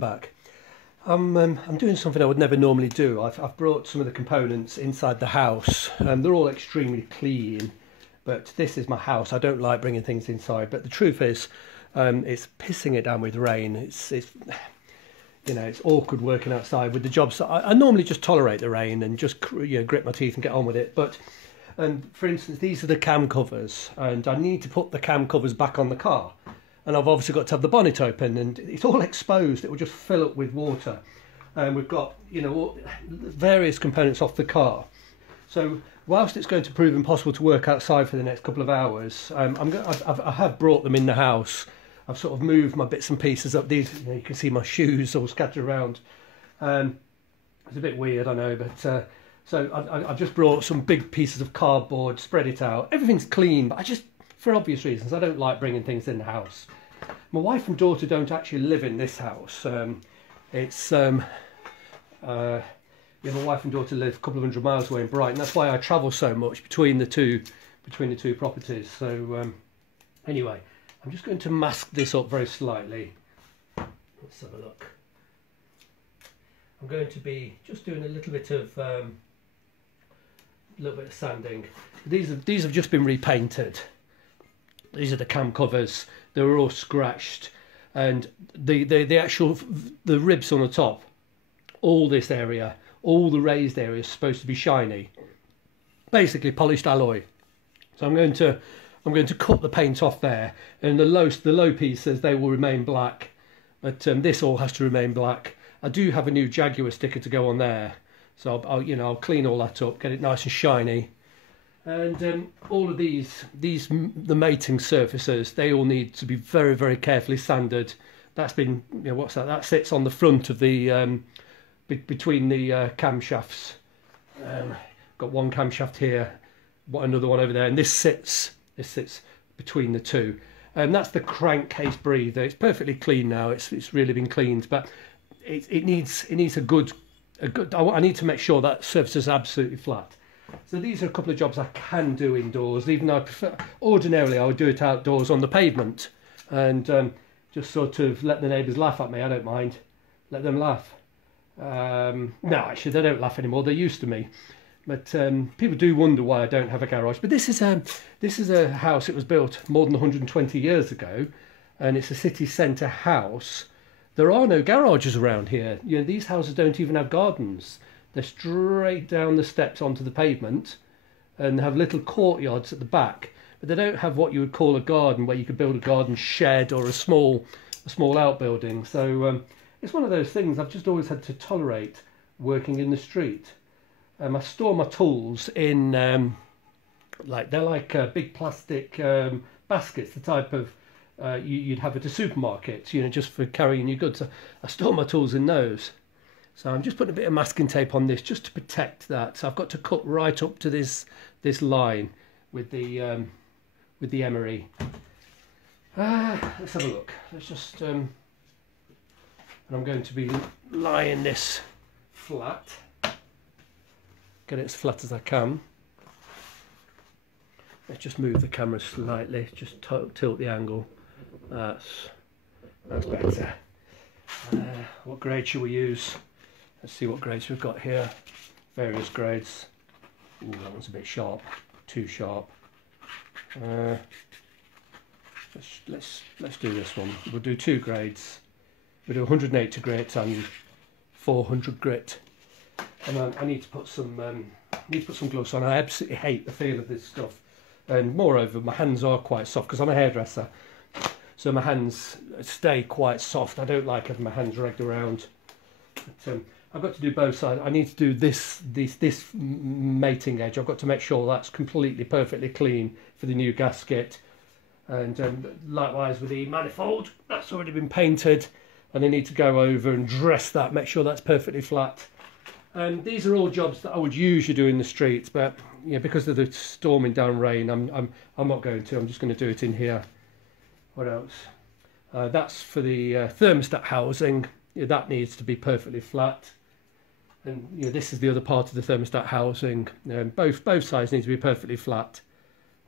welcome back. I'm doing something I would never normally do. I've brought some of the components inside the house. They're all extremely clean, but this is my house. I don't like bringing things inside, but the truth is it's pissing it down with rain. It's you know, it's awkward working outside with the jobs. I normally just tolerate the rain and just grit my teeth and get on with it, but for instance, these are the cam covers, and I need to put the cam covers back on the car. And I've obviously got to have the bonnet open, and it's all exposed. It will just fill up with water. And we've got, various components off the car. So whilst it's going to prove impossible to work outside for the next couple of hours, I have brought them in the house. I've sort of moved my bits and pieces up. These, you can see my shoes all scattered around. It's a bit weird, I know, but so I've just brought some big pieces of cardboard, spread it out. Everything's clean, but for obvious reasons, I don't like bringing things in the house. My wife and daughter don't actually live in this house. My wife and daughter live a couple of 100 miles away in Brighton. That's why I travel so much between the two properties. So anyway, I'm just going to mask this up very slightly. Let's have a look. I'm going to be just doing a little bit of sanding. These have just been repainted. These are the cam covers. They were all scratched, and the ribs on the top, all this area, all the raised area is supposed to be shiny, basically polished alloy. So I'm going to cut the paint off there, and the low pieces, they will remain black, but this all has to remain black. I do have a new Jaguar sticker to go on there, so I'll clean all that up, get it nice and shiny. And all of the mating surfaces, they all need to be very, very carefully sanded. That's been, what's that? That sits on the front of the, between the camshafts. Got one camshaft here, another one over there, and this sits between the two. And that's the crankcase breather. It's perfectly clean now. It's really been cleaned, but it needs a good. I need to make sure that surface is absolutely flat. So these are a couple of jobs I can do indoors, even though ordinarily I would do it outdoors on the pavement, and just sort of let the neighbours laugh at me. I don't mind. Let them laugh. No, actually they don't laugh anymore. They're used to me. But people do wonder why I don't have a garage. But this is a house. It was built more than 120 years ago, and it's a city centre house. There are no garages around here. These houses don't even have gardens. They're straight down the steps onto the pavement, and have little courtyards at the back. But they don't have what you would call a garden, where you could build a garden shed or a small outbuilding. So it's one of those things I've just always had to tolerate working in the street. I store my tools in they're like big plastic baskets, the type of you'd have at a supermarket, just for carrying your goods. I store my tools in those. So I'm just putting a bit of masking tape on this just to protect that. So I've got to cut right up to this line with the emery. Let's have a look. Let's just and I'm going to be lying this flat. Get it as flat as I can. Let's just move the camera slightly. Just tilt the angle. That's better. What grade should we use? Let's see what grades we've got here. Various grades. Ooh, that one's a bit sharp. Too sharp. Let's do this one. We'll do 2 grades. We'll do 180 grit and 400 grit. And I need to put some gloves on. I absolutely hate the feel of this stuff. And moreover, my hands are quite soft because I'm a hairdresser. So my hands stay quite soft. I don't like having my hands dragged around. But, I've got to do both sides. I need to do this mating edge. I've got to make sure that's completely, perfectly clean for the new gasket. And likewise with the manifold, that's already been painted. And I need to go over and dress that, make sure that's perfectly flat. And these are all jobs that I would usually do in the streets, but because of the storming down rain, I'm not going to. I'm just going to do it in here. What else? That's for the thermostat housing. That needs to be perfectly flat. And this is the other part of the thermostat housing. Both sides need to be perfectly flat,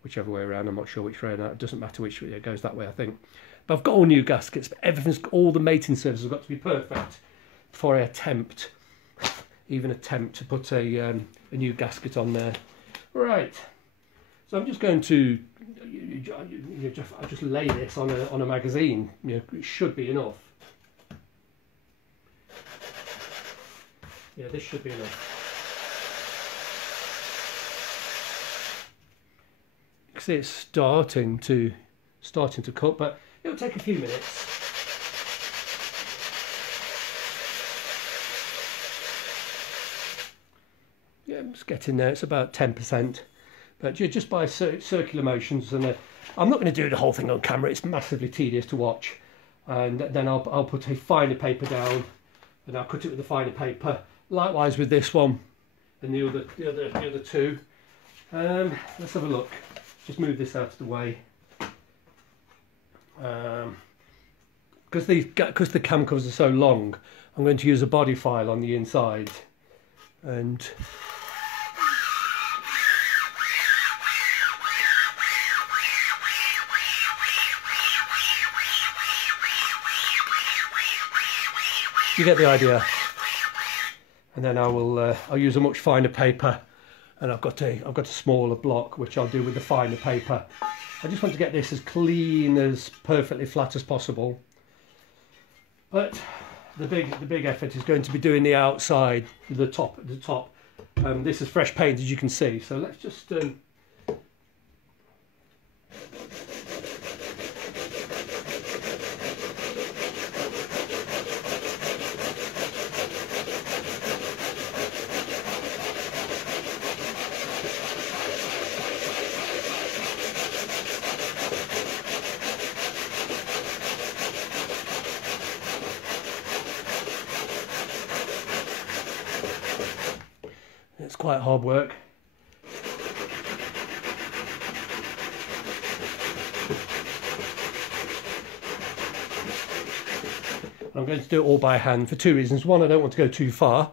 whichever way around. I'm not sure which way. It doesn't matter which way. It goes that way, I think. But I've got all new gaskets, but all the mating surfaces have got to be perfect before I even attempt to put a new gasket on there. Right, so I'm just going to I'll just lay this on a magazine. It should be enough. Yeah, this should be enough. You can see it's starting to cut, but it'll take a few minutes. Yeah, it's getting there. It's about 10%, but just by circular motions. And I'm not going to do the whole thing on camera. It's massively tedious to watch. And then I'll put a finer paper down, and I'll cut it with a finer paper. Likewise with this one and the other two. Let's have a look. Just move this out of the way. Because the cam covers are so long, I'm going to use a body file on the inside, and you get the idea. And then I'll use a much finer paper, and I've got a smaller block which I'll do with the finer paper. I just want to get this as clean, as perfectly flat as possible. But the big effort is going to be doing the outside, the top. This is fresh paint, as you can see. So let's just it's quite hard work. I'm going to do it all by hand for two reasons. One, I don't want to go too far.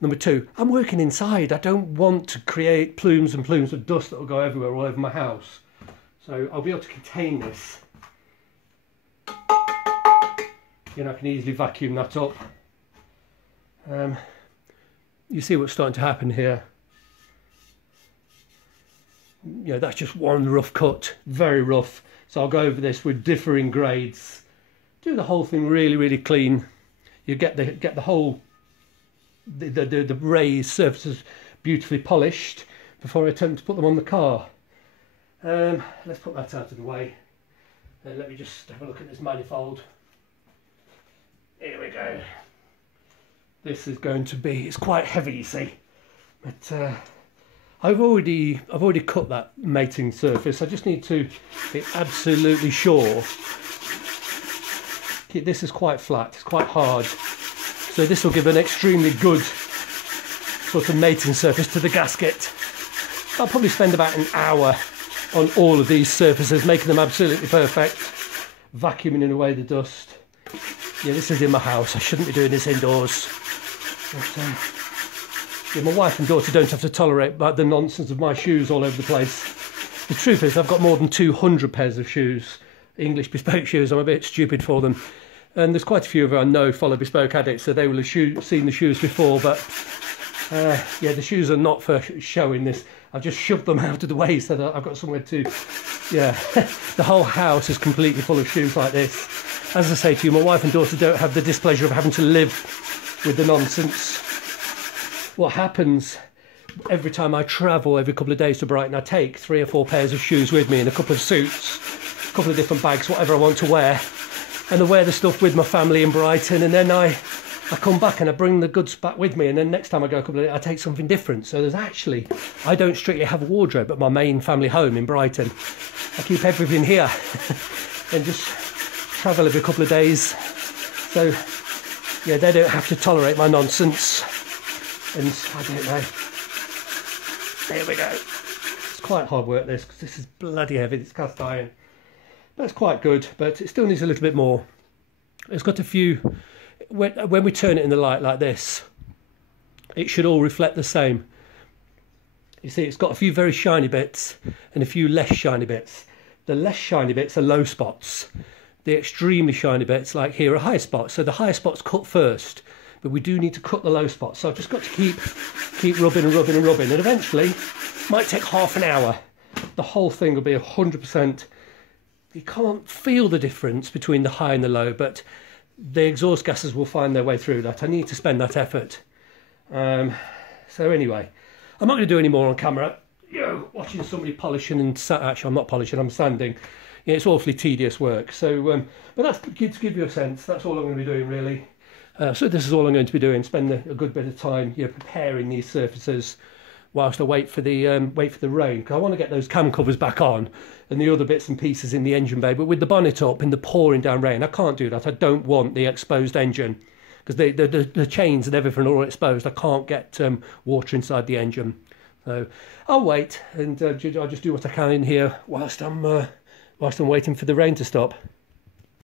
Number two, I'm working inside. I don't want to create plumes and plumes of dust that will go everywhere all over my house. So I'll be able to contain this. I can easily vacuum that up. You see what's starting to happen here. That's just one rough cut, very rough. So I'll go over this with differing grades. Do the whole thing really, really clean. You get the whole the raised surfaces beautifully polished before I attempt to put them on the car. Let's put that out of the way. And let me just have a look at this manifold. Here we go. This is going to be, it's quite heavy, you see, but I've already cut that mating surface. I just need to be absolutely sure. This is quite flat, it's quite hard, so this will give an extremely good sort of mating surface to the gasket. I'll probably spend about an hour on all of these surfaces, making them absolutely perfect, vacuuming away the dust. Yeah, this is in my house, I shouldn't be doing this indoors. But, my wife and daughter don't have to tolerate the nonsense of my shoes all over the place. The truth is, I've got more than 200 pairs of shoes, English bespoke shoes. I'm a bit stupid for them. And there's quite a few of them I know follow bespoke addicts, so they will have seen the shoes before. But yeah, the shoes are not for showing this. I've just shoved them out of the way so that I've got somewhere to, yeah. The whole house is completely full of shoes like this. As I say to you, my wife and daughter don't have the displeasure of having to live with the nonsense. What happens every time I travel every couple of days to Brighton, I take 3 or 4 pairs of shoes with me and a couple of suits, a couple of different bags, whatever I want to wear, and I wear the stuff with my family in Brighton, and then I come back and I bring the goods back with me, and then next time I go a couple of days I take something different. So there's actually, I don't strictly have a wardrobe at my main family home in Brighton. I keep everything here and just travel every couple of days. So yeah, they don't have to tolerate my nonsense. And I don't know. There we go. It's quite hard work this, because this is bloody heavy. It's cast iron. That's quite good, but it still needs a little bit more. It's got a few, when we turn it in the light like this, it should all reflect the same. You see, it's got a few very shiny bits and a few less shiny bits. The less shiny bits are low spots. the extremely shiny bits, like here, are high spots. So the high spots cut first, but we do need to cut the low spots. So I've just got to keep rubbing and rubbing and rubbing, and eventually, might take half an hour. The whole thing will be 100%. You can't feel the difference between the high and the low, but the exhaust gases will find their way through that. I need to spend that effort. So anyway, I'm not going to do any more on camera. You know, watching somebody polishing and actually I'm not polishing, I'm sanding. Yeah, it's awfully tedious work. So, but that's to give you a sense. That's all I'm going to be doing really. So this is all I'm going to be doing. Spend a good bit of time, you know, preparing these surfaces whilst I wait for the rain. Because I want to get those cam covers back on and the other bits and pieces in the engine bay. But with the bonnet up in the pouring down rain, I can't do that. I don't want the exposed engine because the chains and everything are all exposed. I can't get water inside the engine. So I'll wait and I'll just do what I can in here whilst I'm waiting for the rain to stop.